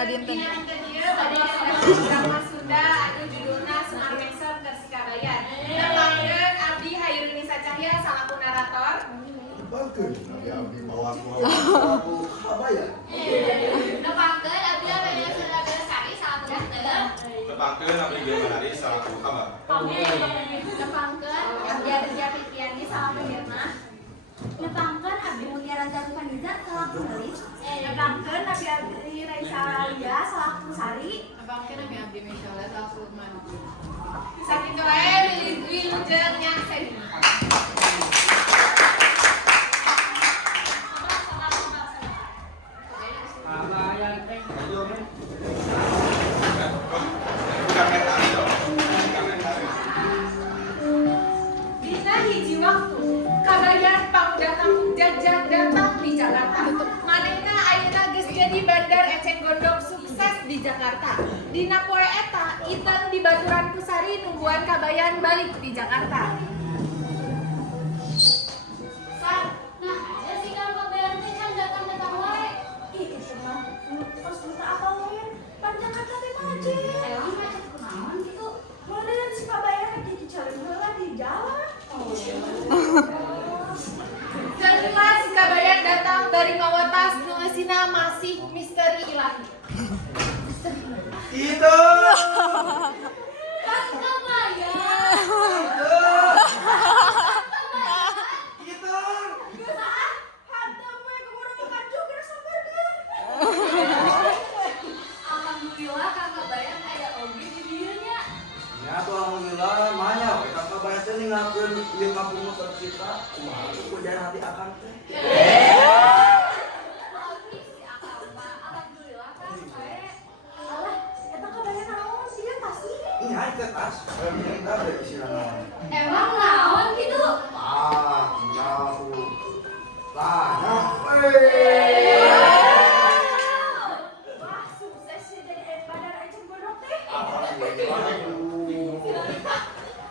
Dina dinten. Dia bade drama Sunda anu judulna Semar Mesem versi Kabayan. Nepangkeun abdi Hairunisa Cahya salaku narator. Nepangkeun abdi bawa aku Kabayan. Nepangkeun abdi Abdi Surabaya Sari salaku dokter. Nepangkeun abdi Gilmanari salaku kabar. Nepangkeun abdi Adja Fitriani salaku Mirna. Nepangkeun abdi Mutiara Zarufaniza salaku nulis. Nepangkeun abdi Raisa Alia salaku Sari. Nepangkeun abdi Mishola salaku Lukman. Sakitu wae wilujeng nya sedina. Dina hiji waktu Kabayan pangudang kampung jag-jag datang di Jakarta. Manehna ayeuna geus jadi bandar eceng gondok sukses di Jakarta. Dina poe eta Iteung di baturan Kusari nungguan Kabayan balik di Jakarta. Sar, nah ada si Kang Kabayan teh can datang-datang wae. Ih, itu mah terus minta apa wae? Pan Jakarta teh macet. Emang macet kunaon gitu? Modern si Kabayan lagi dicari heula di jalan. Jelema si Kabayan datang dari Mawatas nu eusina masih misteri ilahi. Itu. Kang Kabayan. Itu. Geus hantam we keburu makajuk geus sabarkeun. Alhamdulillah Kang Kabayan aya oge di dieu nya. Ya tuh alhamdulillah mahnya we Kabayan teh ninggalkeun ieu kampung motor kita. Kumaha tuh kuliah hati akan teh. Alhamdulillah Kang bae. Alah, eta Kabayan naon sih pasti? Iya itu tas. Kalau kita ada istilah naon. Emang naon gitu? Nyahu. Lah, Wah, sukses ya jadi bandar eceng gondok teh.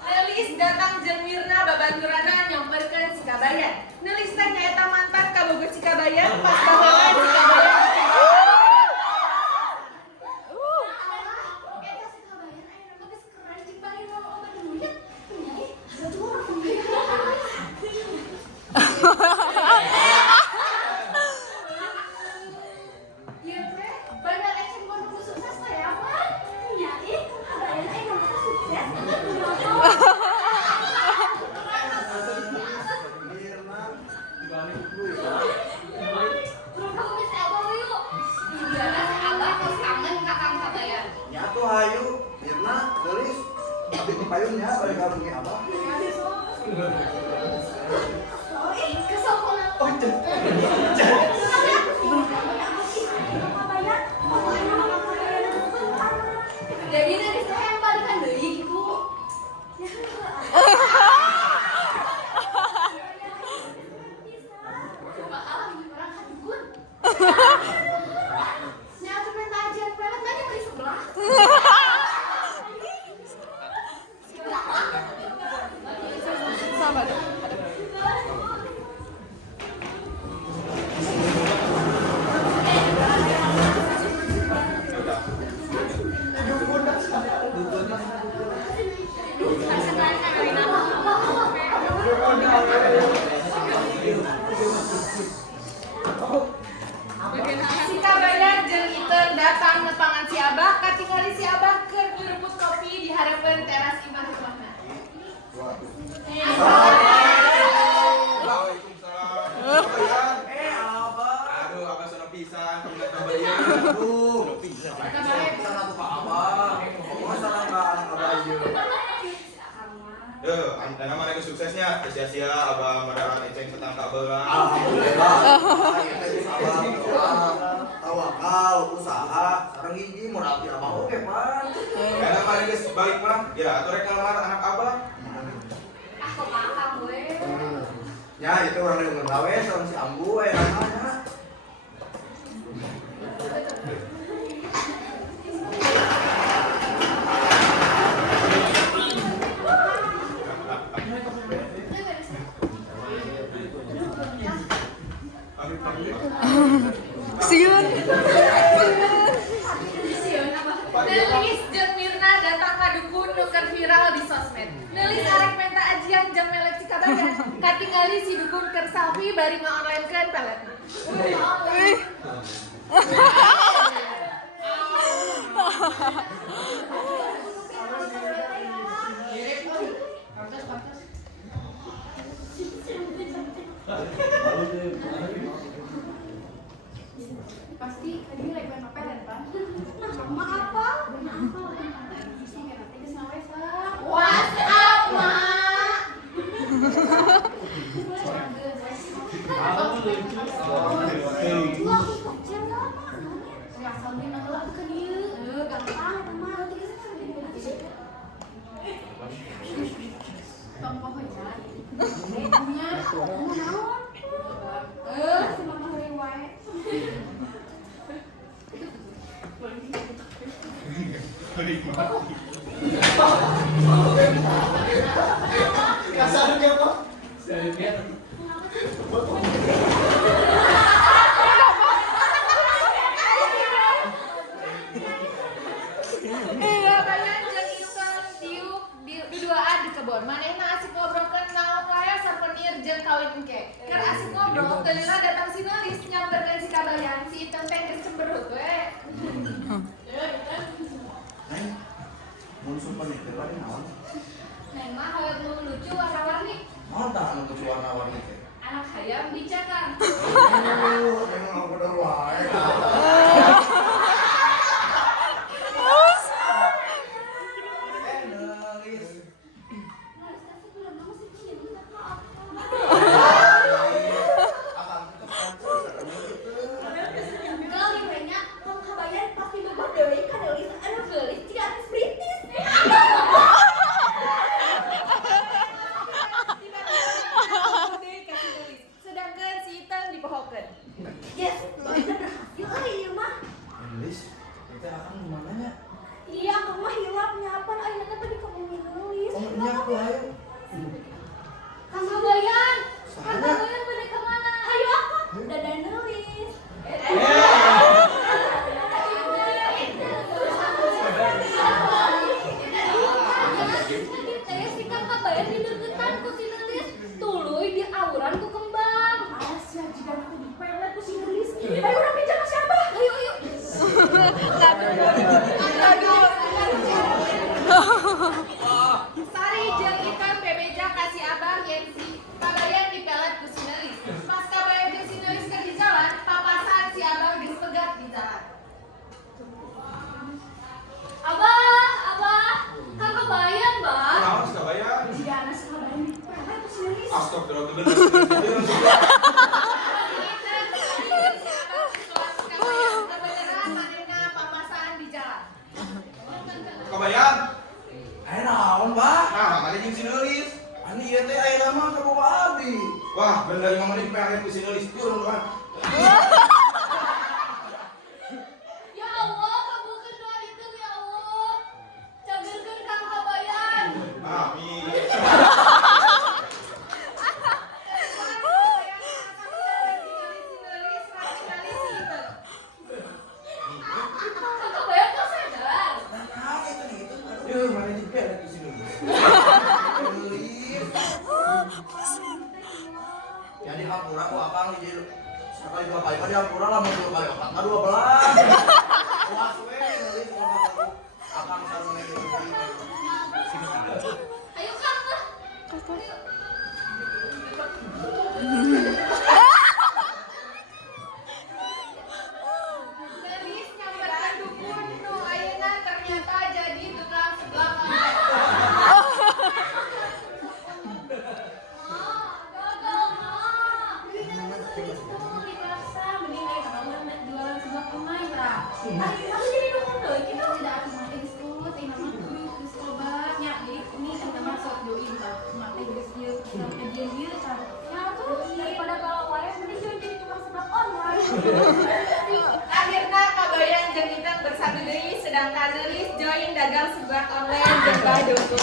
Nelis datang jeung Mirna babanturana nyomperkeun si Kabayan. Nelis teh nyaeta mantan kabogoh si Kabayan pas babangan si Kabayan. Eta si Kabayan aya nama geus keren cik bari ngomong obat duit. Nyai, ada tuh orang pembeli. Ieu teh bandar eceng gondok nu sukses teh ya, Pak. Nyai, Kabayan aya nama sukses. Kurang kamu geus abah we yuk. Jana si Abah tos kangen ka Kang Kabayan. Nyatu hayu, Mirna, gelis. Tapi kepayunnya oleh kamu ge apa? Oh, ih, kesel banget. Oh, cek. Kabayan, ngomongin nama Kabayan itu bentar. Jadi nelis teh yang balikan deui gitu. Maaf, orang kadukun. Nya atuh minta ajian pelet mah di sebelah. Sama dong. Si Kabayan jeung Iteung datang nepangan si Abah, katingali si Abah keur ngerebut kopi di hareupeun teras imah rumahna. Waalaikumsalam. Kabayan, Abah. Aduh, abah sono pisan kamu lihat Kabayan. Aduh, sana tuh Pak Abah. Oh, sana ka anak Abah ieu. Anta mana ke suksesnya? Sia-sia abah modal eceng setang ka abah. Alhamdulillah. Kita bisa Abah berdoa, tawakal, usaha, sareng hiji modal ti Abah oge, Pan. Karena mana geus balik mah, ya atuh rek ngelamar anak abah. Ah, kok makan gue. Ya, itu orang yang nggawe sama si Ambu aya namanya. Siun. Nelis jeung Mirna datang ka dukun nuker viral di sosmed. Nelis arek menta ajian jeung melet cikabayan. Katingali si dukun keur selfie bari nga-onlinekeun peletna. Pasti tadi lagi main pelet, Pak. Nah, mama apa? WhatsApp, Mak. Kabayan jeung Intan diuk duduaan di kebon. Manehna asik ngobrolkeun naon wae souvenir jeung kawin engke. Keur asik ngobrol, teu lila datang si Nelis nyamperkeun si Kabayan. Si Intan teh geus cemberut we. Neng, mun souvenir teh bari naon? Neng mah hoyong nu lucu warna-warni. Naon tah anu kudu warna-warni teh? Anak hayam bicakan. Emang aku udah wae. Gali banyak, kalau kabayan pasti bogoh deui ka Nelis anu geulis jiga artis British. Sedangkan si Intan dipohokeun. Yes, bener berhasil euy ieu mah. Nulis, kita akan gimana nya? Iya, aku mah hilap nyapan ayeuna teh tadi kamu nulis. Oh, ini aku ayo. Kang Kabayan. Kang Sana. Kabayan bade ka mana? Hayu apa? Dadah nulis. Teh si Kang Kabayan dideukeutan ku si Nulis, tuluy di auran ku kembang. Asia jika aku dipelet ku si Nelis. Ayo urang pinjam ka siapa? Ayo ayo. Sari jeung Intan bebeja kasih abang Yensi. Kabayan dipelet ku si Nelis. Pas Kabayan jeung si Nelis keur di jalan, papasan si abang geus pegat di jalan. Abah, Kang Kabayan, Bah. Naon sih kabayan? Jika anak Kabayan dipelet ku si Nelis. Astagfirullah, bener. Kabayan. Ayo naon, Pak? Nah, makanya jeung si Nelis. Ani ieu teh ayeuna mah ka bawa abi. Wah, bener 5 menit pelet ku si Nelis. Yuk, kan. Ya Allah, kabulkan doa itu ya Allah. Cagerkeun Kang Kabayan. Amin. Kang Kabayan kok sadar? Nah, itu gitu. Yuk, mana di pelet ku si Nulis. Nulis. Jadi hampura ku akang di sekali 2 kali mah dihampura lah mau 2 kali 4 mah 12. Puas we Nulis kalau aku akang sareng gitu. Ayo Kang. Ayo. Nelis nyamperkeun dukun nu ayeuna ternyata jadi tukang seblak. Gagal, Mak. Ini kan geus tuh dipaksa mending aya kamar jualan seblak pemain lah. Ayo aku jadi dukun deui kita tidak aku mah geus turut teh nama geus loba nya. Jadi ini teman-teman sok join lah. Mak teh geus ieu kajian ieu kan. Ya tuh daripada kalau wae mending join jadi tukang seblak online. Akhirna Kabayan jeung Intan bersatu deui sedangkan Nelis join dagang seblak online jeung Bah Dukun.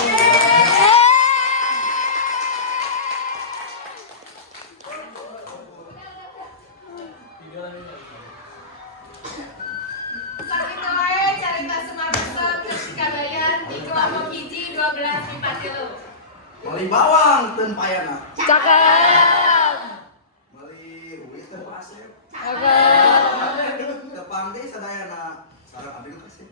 Sakitu wae carita Semar Besar Meuli bawang teu payana. Cakep. Meuli uwi teu pasir. Cakep. Teu pandi sadayana. Sareng abdi kasih.